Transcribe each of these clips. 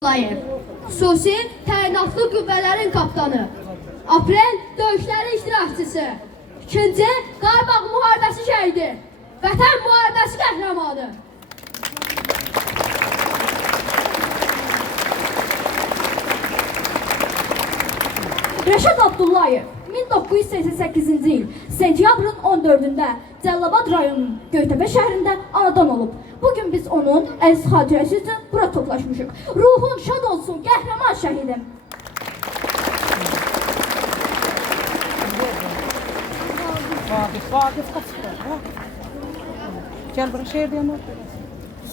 Xüsusi təyinatlı qüvvələrin kaptanı, aprel döyüşləri iştirakçısı, 2-ci Qarabağ müharibəsi şəhidi, Vətən müharibəsi qəhrəmanı. Rəşad Abdullayev 1988-ci il sentyabrın 14-də Cəlilabad rayonunun Göytəpə şəhərində anadan olub. Bugün biz onun əziz xatirəsi üçün bura toplaşmışıq. Ruhun şad olsun, qəhrəman şəhidim. Vakıf kaçtı. Gel bırak şehir diye mi?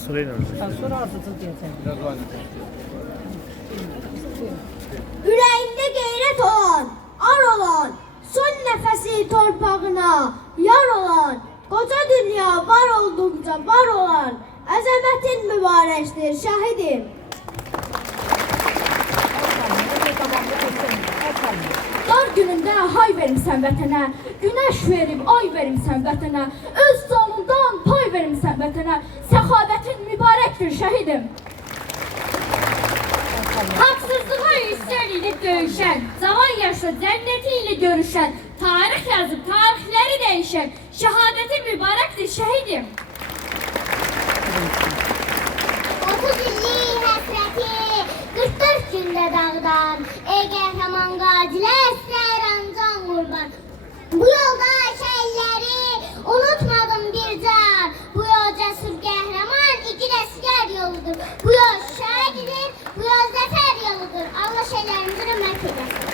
Sırayla mı? Ben sonra ardıcıl diyeceğim. Ürəyində qeyrət olan, ar olan, son nəfəsi torpağına yar olan, qoca dünya var olduqca var olan, əzəmətin mübarəkdir şəhidim. Dar günündə hay verimsən vətənə, günəş verib ay verimsən vətənə, öz canından pay verimsən vətənə, səxavətin mübarəkdir şəhidim. Haksızlığa üstən edib döyüşən, cavan yaşlı cənnəti ilə görüşən, tarix yazıb tarixləri dəyişən, şəhadəti mübarəkdir şəhidim. 30 illik həsrəti 44 gündə dağdan, ey qəhrəman qazilər istəyirəm can qurban. Bu yolda şəhidləri unutmadım bir can, bu yol cəsur qəhrəman iki əsgər yoludur. Bu yol şəhiddir, bu yol zəfər yoludur. Allah şəhidlərimizi rəhmət edəsin.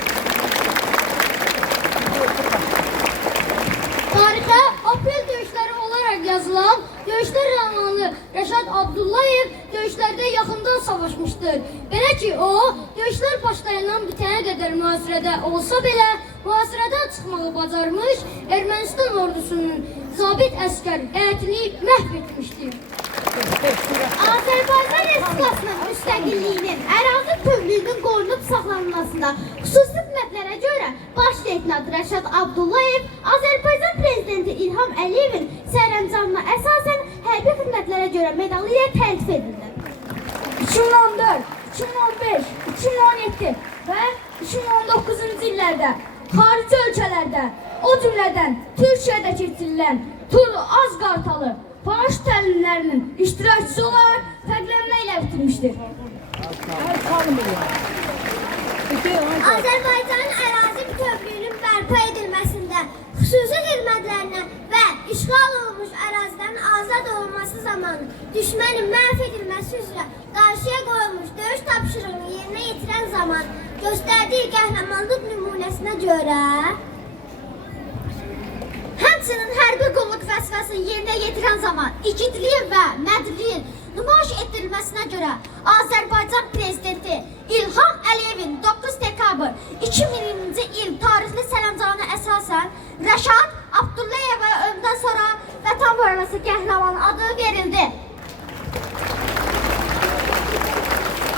Tarixə aprel döyüşləri olaraq yazılan döyüşlər romanı Rəşad Abdullayev döyüşlərdə yaxından savaşmışdır. Belə ki, o, döyüşlər başlayandan bitənə qədər mühasirədə olsa belə, mühasirədən çıxmağı bacarmış, Ermənistan ordusunun zabit əskər həyətini məhv etmişdir. Azərbaycan Respublikasının müstəqilliyinin, ərazi bütövlüyünün qorunub saxlanılmasında xüsusi xidmətlərə görə baş leytenant Rəşad Abdullayev Azərbaycan Prezidenti İlham Əliyevin sərəncamına əsasən hərbi xidmətlərə görə medalı ilə təltif edildi. 2014, 2015, 2017 və 2019-cu illərdə xarici ölkələrdə, o cümlədən Türkiyədə keçirilən Tur Az Qartalı paraşüt təlimlərinin iştirakçısı olaraq fərqlənməklə bitirmişdir. Azərbaycanın ərazi bütövlüyünün bərpa edilməsində xüsusi xidmətlərinə və işğal olunmuş ərazilərin azad olunması zamanı düşmənin məhv edilməsi üzrə qarşıya qoyulmuş döyüş tapşırığını yerinə yetirən zaman göstərdiyi qəhrəmanlıq nümunəsinə görə həmçinin hərbi qulluq vəzifəsini yerinə yetirən zaman igidliyin və mərdliyin nümayiş etdirilməsinə görə Azərbaycan Prezidenti İlham Əliyevin 9 dekabr 2020-ci il tarixli sərəncamına əsasən Rəşad Abdullayevə ölümdən sonra Vətən müharibəsi qəhrəmanı adı verildi.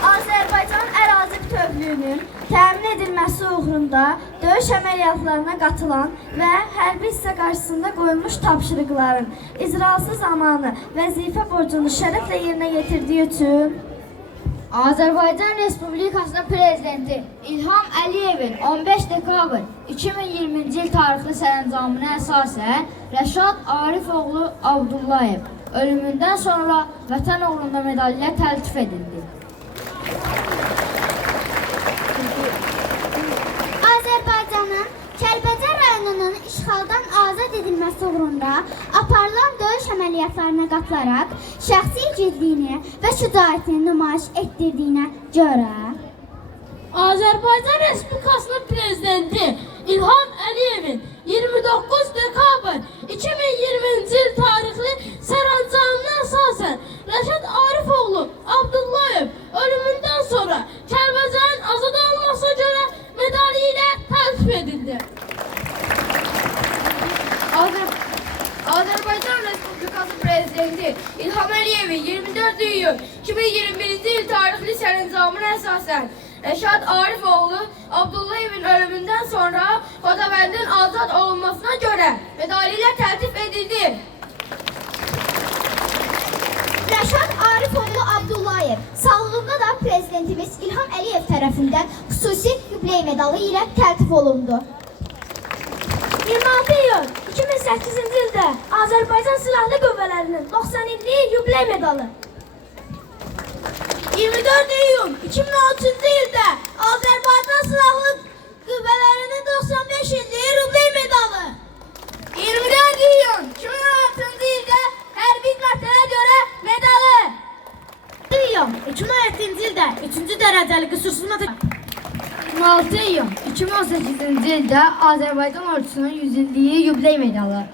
Azərbaycan ərazi bütövlüyünün təmin edilməsi uğrunda döyüş əməliyyatlarına qatılan və hərbi hissə qarşısında qoyulmuş tapşırıqların icrası zamanı vəzifə borcunu şərəflə yerinə yetirdiyi üçün Azərbaycan Respublikasının Prezidenti İlham Əliyevin 15 dekabr 2020-ci il tarixli sərəncamına əsasən Rəşad Arifoğlu Abdullayev ölümündən sonra Vətən uğrunda medalı ilə təltif edildi. Azərbaycanın Kəlbəcər rayonunun işğaldan azad edilməsi uğrunda aparılan döyüş əməliyyatlarına qatılaraq şəxsi igidliyini və şücaətini nümayiş etdirdiyinə görə Azərbaycan Respublikasının Prezidenti İlham Əliyevin 29 dekabr 2020-ci il tarixli sərəncamına əsasən Rəşad Arifoğlu Abdullayev ölümündən sonra Kəlbəcərin azad olunmasına görə medalı ilə təltif edildi. Azərbaycan Respublikası Prezidenti İlham Əliyevin 24 iyun 2021-ci il tarixli sərəncamına əsasən Rəşad Arifoğlu Abdullayevin ölümündən sonra Xocavəndin azad olunmasına görə medalı ilə təltif edildi. Rəşad Arifoğlu Abdullayev sağlığında da prezident prezidentimiz İlham Əliyev tərəfindən xüsusi yubiley medalı ilə təltif olundu. 26 iyun 2008-ci ildə Azərbaycan Silahlı Qüvvələrinin 90 illik yubiley medalı. 24 iyun 2013-cü ildə Azərbaycan Silahlı Qüvvələrinin 95 illik yubiley medalı. 24 iyun 2016-cı ildə hərbi xidmətlərə görə medalı. 26 iyun 2017-ci ildə 3-cü dərəcəli qüsursuz medalı. 26 iyun 2018-ci ildə Azərbaycan ordusunun 100 illiyi yubiley medalı.